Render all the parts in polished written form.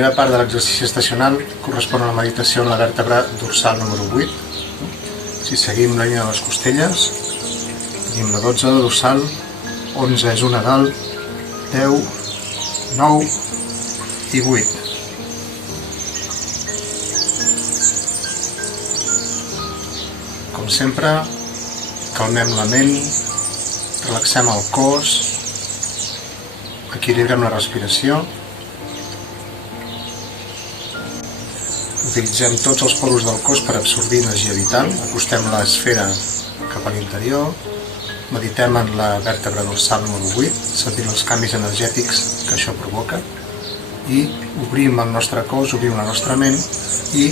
primera part de l'exercici estacional correspon a la meditació en la vèrtebra dorsal número 8. Si seguim la línia de les costelles, tenim la 12 de dorsal, 11 és una dalt, 10, 9 i 8. Com sempre, calmem la ment, relaxem el cos, equilibrem la respiració, utilitzem tots els poros del cos per absorbir energia vital, acostem l'esfera cap a l'interior, meditem en la vèrtebra dorsal número 8, sentint els canvis energètics que això provoca, i obrim el nostre cos, obrim la nostra ment i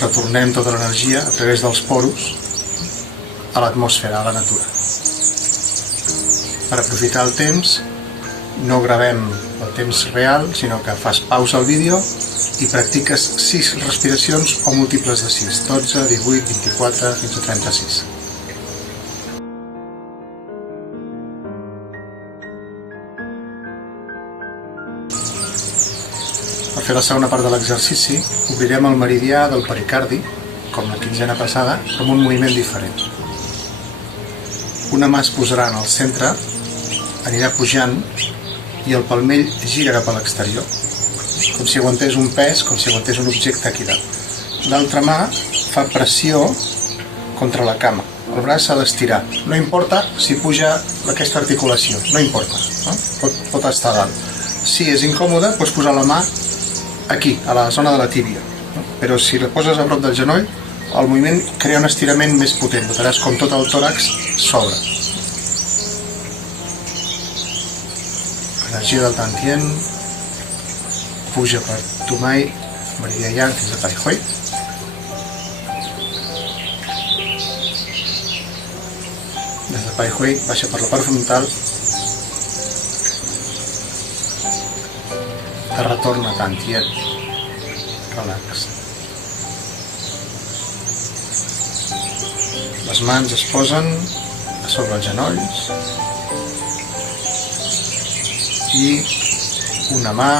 retornem tota l'energia a través dels poros a l'atmosfera, a la natura. Per aprofitar el temps, no gravem el temps real, sinó que fas pausa al vídeo i practiques 6 respiracions o múltiples de 6, 12, 18, 24, fins a 36. Per fer la segona part de l'exercici, obrirem el meridià del pericardi, com la quinzena passada, amb un moviment diferent. Una mà es posarà en el centre, anirà pujant i el palmell gira cap a l'exterior, com si aguantés un pes, com si aguantés un objecte aquí dalt. L'altra mà fa pressió contra la cama. El braç s'ha d'estirar. No importa si puja aquesta articulació, no importa, no? Pot estar dalt. Si és incòmode, pots posar la mà aquí, a la zona de la tíbia. Però si la poses a prop del genoll, el moviment crea un estirament més potent. Notaràs com tot el tòrax s'obre. Energia del Tantien puja per Tumai, Meridià Yang fins a Tai Hoi. Des de Tai Hoi baixa per la part frontal, te retorna a Tantien. Relax. Les mans es posen a sobre els genolls i una mà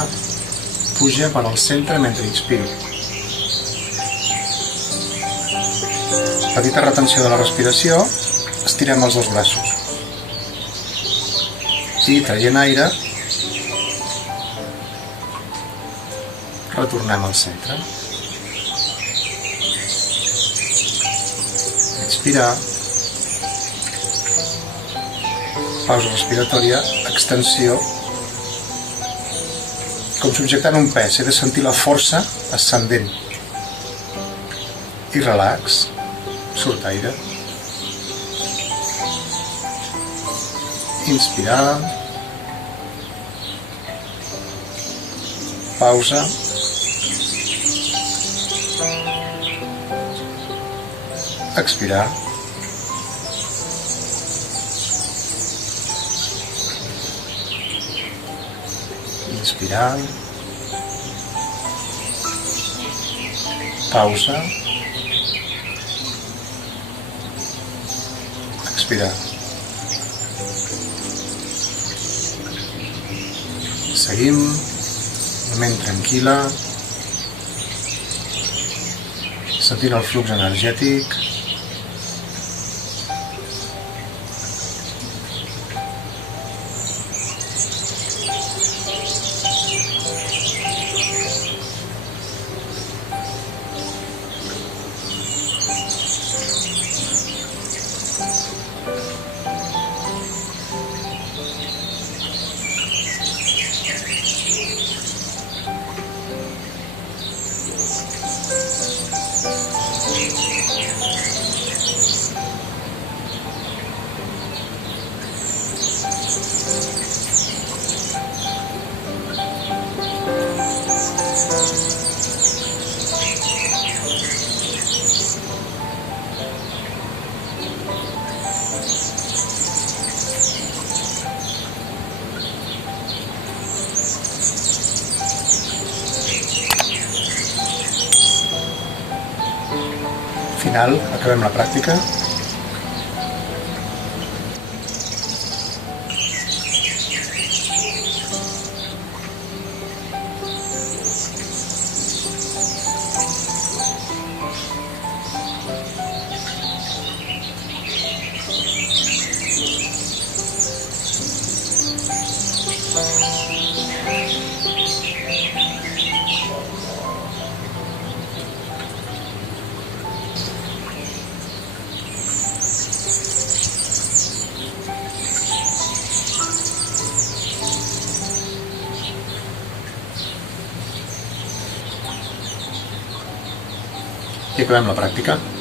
puja per al centre mentre inspiro. Petita retenció de la respiració, estirem els dos braços. I traient aire, retornem al centre. Inspirar. Pausa respiratòria, extensió. Com subjectant un pes, he de sentir la força ascendent. I relax, surt aire. Inspirar. Pausa. Expirar. Inspirar. Pausa. Expirar. Seguim, la ment tranquil·la, sentint el flux energètic. Final, acabem la pràctica. I acabem la pràctica.